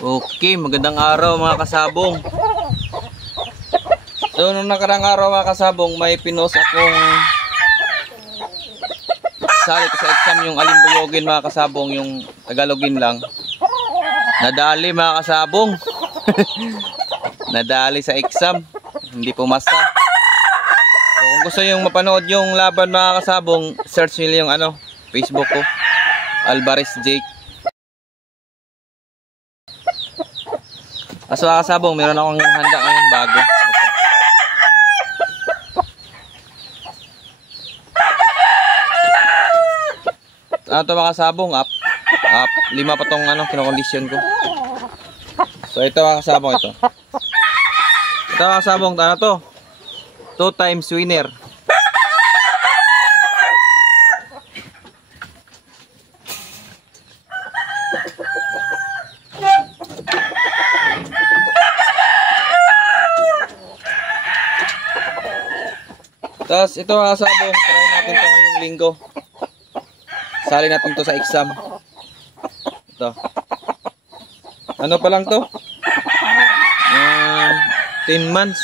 Okay, magandang araw mga kasabong. So nung nakarang araw mga kasabong, may pinost akong sali ko sa exam yung alimbuyogin mga kasabong, yung Tagalogin lang. Nadali mga kasabong. Nadali sa exam, hindi pumasa. So kung gusto yung mapanood yung laban mga kasabong, search nyo yung Facebook ko, Alvarez Jake. Kaso mga kasabong, meron akong handa ngayon bago. Ito mga kasabong, up 5 pa tong kinokondisyon ko. So ito mga kasabong, ito mga kasabong, to 2 times winner. Tapos ito mga kasabong, try natin ito ngayong linggo. Sali natin to sa exam. Ito. Ano pa lang to? 10 months.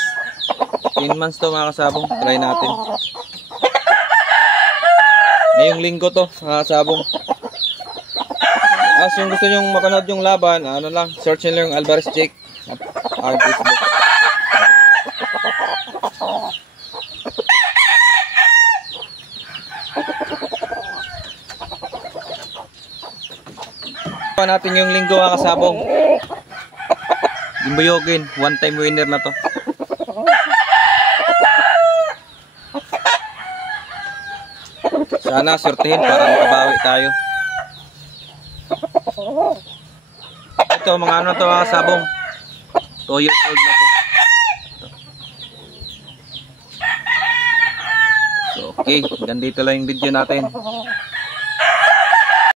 10 months to mga kasabong. Try natin. Ngayong linggo to mga kasabong. Kung gusto nyong mapanood yung laban, search nyo lang yung Alvarez Jake. Facebook. Natin yung linggo mga kasabong. Limbuyogin, 1 time winner na to. Sana sortehin para makabawi tayo. Ito mga to mga kasabong, 2 years old na to. So okay, ganito lang yung video natin.